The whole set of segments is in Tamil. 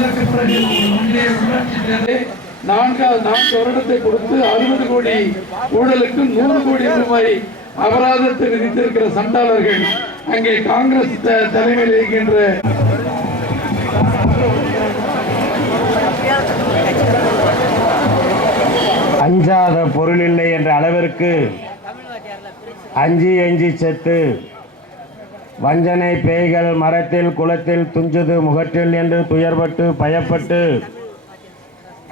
அதற்கு பிறகு முந்தைய உள்ளாட்சி 4 வருடத்தை கொடுத்து 60 கோடி ஊழலுக்கு 100 கோடி ரூபாய் அபராதத்தை விதித்திருக்கிற சண்டாளர்கள் அங்கே காங்கிரஸ் தலைமையில் இருக்கின்ற அஞ்சாத பொருள் இல்லை என்ற அளவிற்கு அஞ்சி செத்து வஞ்சனை பேய்கள் மரத்தில் குளத்தில் துஞ்சது முகற்றில் என்று துயர்பட்டு பயப்பட்டு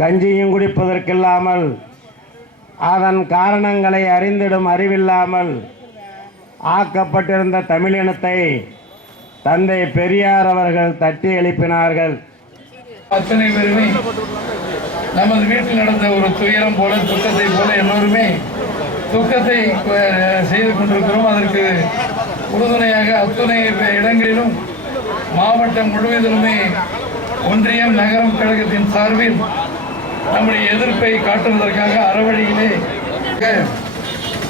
கஞ்சியும் குடிப்பதற்கில்லாமல் அதன் காரணங்களை அறிந்திடும் அறிவில்லாமல் ஆக்கப்பட்டிருந்த தமிழினத்தை தந்தை பெரியார் அவர்கள் தட்டி எழுப்பினார்கள். அத்தனை பேருமே நமது வீட்டில் நடந்த ஒரு துயரம் போல துக்கத்தை போல எல்லோருமே துக்கத்தை செய்து கொண்டிருக்கிறோம். அதற்கு உறுதுணையாக அத்துணை இடங்களிலும் மாவட்டம் முழுவதிலுமே ஒன்றியம் நகரம் கழகத்தின் சார்பில் நம்முடைய எதிர்ப்பை காட்டுவதற்காக அறவழியிலே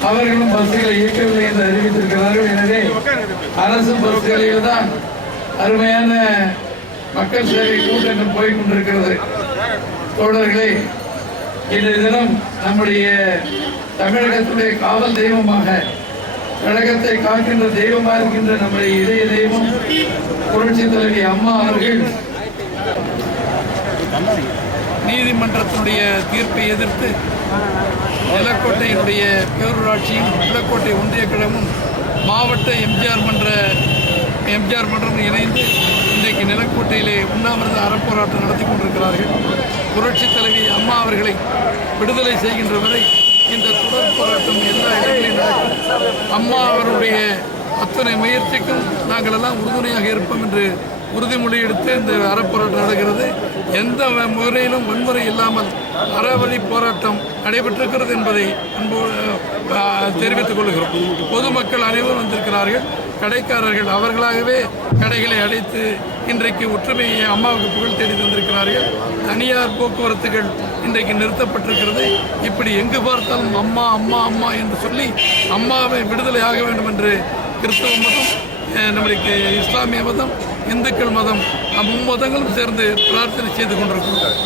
அவர்களும் பஸ்களை இயக்கவில்லை என்று அறிவித்திருக்கிறார்கள். எனவே அரசு பஸ்களில் தான் அருமையான மக்கள் சேவை கூட்டங்கள் போய் கொண்டிருக்கிறது. தோழர்களே, இன்றைய தினம் நம்முடைய தமிழகத்துடைய காவல் தெய்வமாக கழகத்தை காக்கின்ற தெய்வமாக இருக்கின்ற நம்முடைய இதய தெய்வம் புரட்சி தலைவி அம்மா அவர்கள் நீதிமன்றத்தினுடைய தீர்ப்பை எதிர்த்து நிலக்கோட்டையினுடைய பேரூராட்சியும் நிலக்கோட்டை ஒன்றிய கழகமும் மாவட்ட எம்ஜிஆர் மன்றம் இணைந்து இன்றைக்கு நிலக்கோட்டையிலே உண்ணாவிரத அறப்போராட்டம் நடத்தி கொண்டிருக்கிறார்கள். புரட்சி தலைவி அம்மா அவர்களை விடுதலை செய்கின்ற வரை இந்த தொடர் போராட்டம் எல்லா இடங்களிலும் நடக்கும். அம்மா அவருடைய அத்தனை முயற்சிக்கும் நாங்கள் எல்லாம் உறுதுணையாக இருப்போம் என்று உறுதிமொழி எடுத்து இந்த அறப்போராட்டம் நடக்கிறது. எந்த முறையிலும் வன்முறை இல்லாமல் அறவழி போராட்டம் நடைபெற்றிருக்கிறது என்பதை தெரிவித்துக் கொள்கிறோம். பொதுமக்கள் அனைவரும் வந்திருக்கிறார்கள். கடைக்காரர்கள் அவர்களாகவே கடைகளை அடைத்து இன்றைக்கு ஒற்றுமையை அம்மாவுக்கு புகழ் தேடி தந்திருக்கிறார்கள். தனியார் போக்குவரத்துகள் இன்றைக்கு நிறுத்தப்பட்டிருக்கிறது. இப்படி எங்கு பார்த்தாலும் அம்மா அம்மா அம்மா என்று சொல்லி அம்மாவை விடுதலை ஆக வேண்டும் என்று கிறிஸ்தவ மதம், நம்மளுக்கு இஸ்லாமிய மதம், இந்துக்கள் மதம், மும்மதங்களும் சேர்ந்து பிரார்த்தனை செய்து கொண்டிருக்கிறோம்.